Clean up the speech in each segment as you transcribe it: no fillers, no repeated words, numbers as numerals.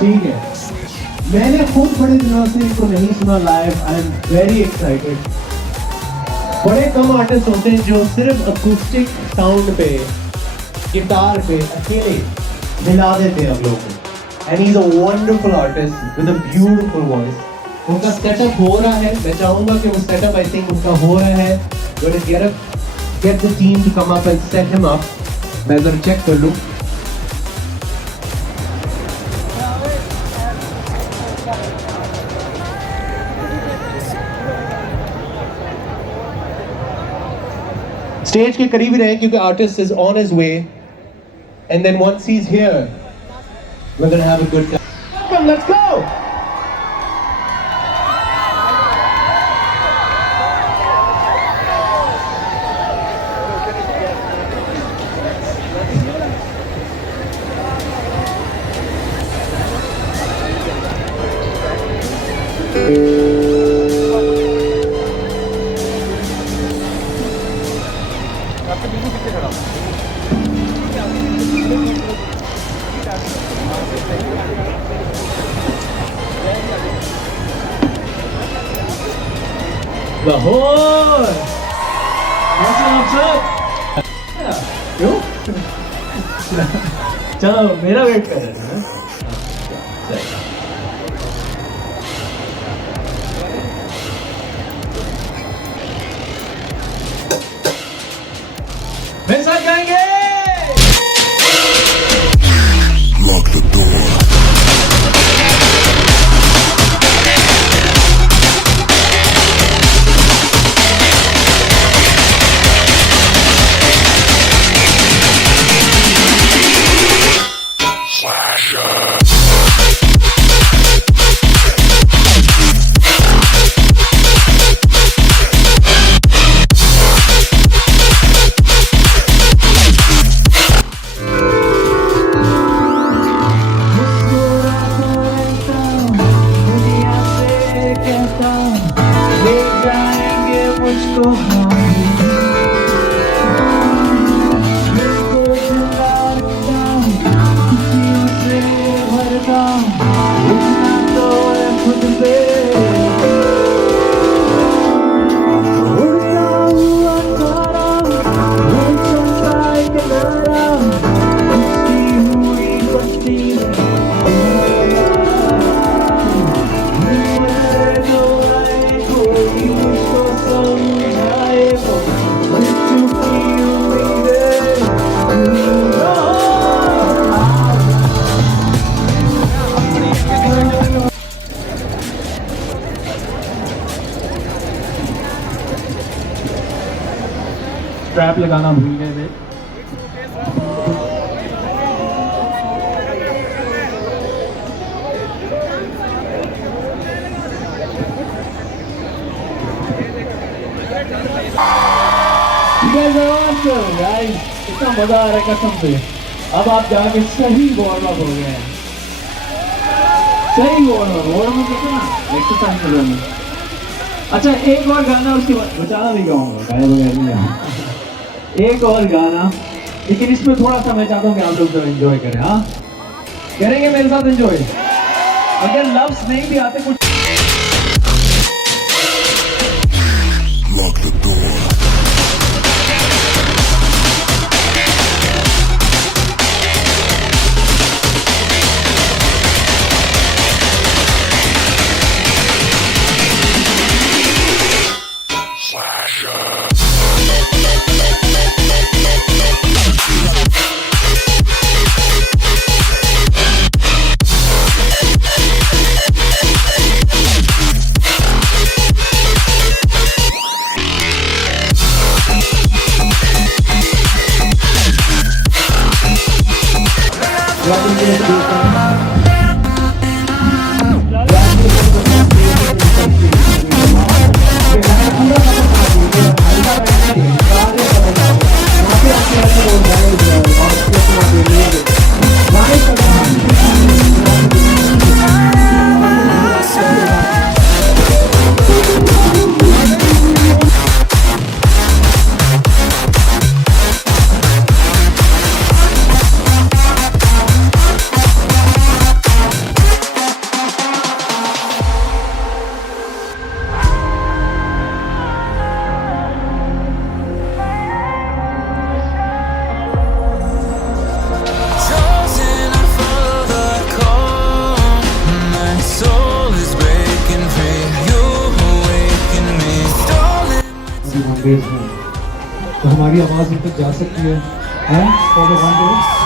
ठीक है, मैंने खुद बड़े दिनों से इनको नहीं सुना live. I am very excited. बड़े कम आर्टिस्ट होते हैं जो सिर्फ अकूस्टिक साउंड पे, गिटार पे अकेले हिला देते हैं हम लोग को। And he is a wonderful artist with a beautiful voice. उनका सेटअप हो रहा है, मैं चाहूंगा कि वो सेटअप आई थिंक उनका हो रहा है। Get the team to come up and set him up. मैं जरा चेक कर लूं। स्टेज के करीब ही रहे क्योंकि artist is on his way and then once he is here we are gonna have a good time. Come let's go. Lahore कैसे आप सब? क्यों? चलो मेरा वेट कर रहे थे। मेरे साथ जाएंगे। Lock the door. स्ट्रैप लगाना भूल गए थे। इतना मजा आ रहा है कसम से। अब आप जाके सही वार्म अप हो गए हैं, सही वार्म अप देखो ना, एक्सरसाइज कर रहे हैं। अच्छा एक और गाना, उसके बाद बचाना नहीं गाऊंगा, गाने बगैर नहीं गाऊंगा। एक और गाना, लेकिन इसमें थोड़ा सा मैं चाहता हूँ कि आप लोग जो एंजॉय करें। हाँ करेंगे मेरे साथ एंजॉय? अगर लफ्ज नहीं भी आते कुछ लैंग्वेज में, तो हमारी आवाज़ उन तक जा सकती है फॉर द वन डे।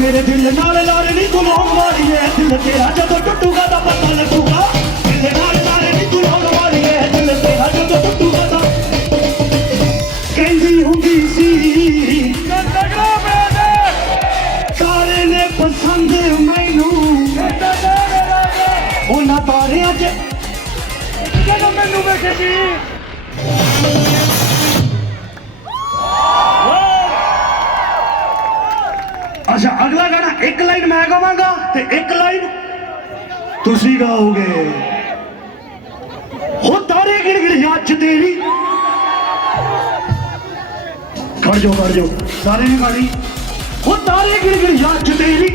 मेरे दिल नाल लारे नी तू लाउण वाली है दिल तेरा जदों टुटूगा दा पता लगूगा दिल नाल लारे नी तू लाउण वाली है दिल तेरा जदों टुटूगा दा कहंदी हुंदी सी तारे ने पसंद मैनू उन्हां तारियां च जदों मैनू वेखेगी अच्छा अगला गाना एक लाइन मैं गावांगा ते एक लाइन तुसी गाओगे हो तारे गिड़ याद च तेरी खड़ जाओ सारे ने गाड़ी हो तारे गिड़ याद च तेरी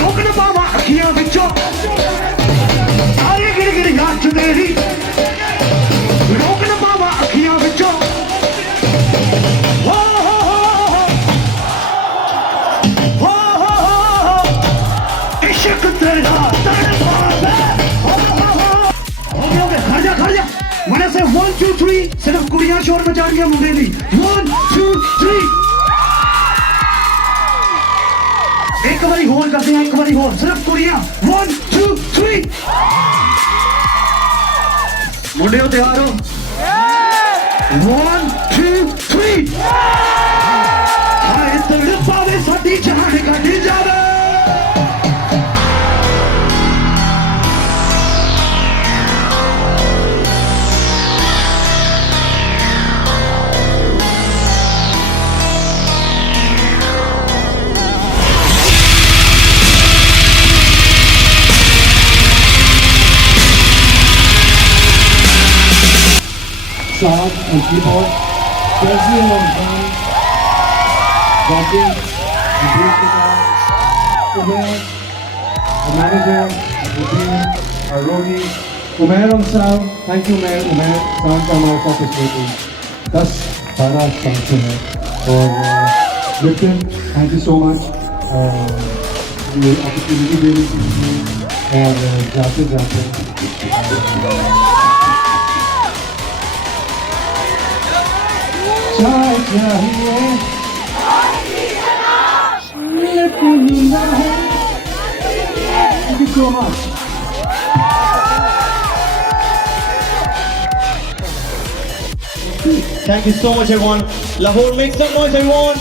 रोक न पावा अखियां विचों तारे गिड़ याद च तेरी रोक न पावा अखियां विचों मैंने से 1 2 3 सिर्फ कुड़ियां शोर मचा रही मुंडे दी 1 2 3 एक बारी होल करते हैं एक बारी होल सिर्फ कुड़ियां 1 2 3 मुंडे हो तैयार हो 1 2 3 हाय तड़पावे साडी जान कटी जावे Sound and keyboard, Desi on drums, Baskin, the bass guitar, Umer, our manager, the team, our roadie, Umer on sound. Thank you Umer, sound का हमारे साथ इसमें 10-12 साल से है और Lipton, thank you so much ये opportunity देने के लिए और जाते चाय चाहिए Thank you so much. Thank you so much, everyone. Lahore, make some noise, everyone.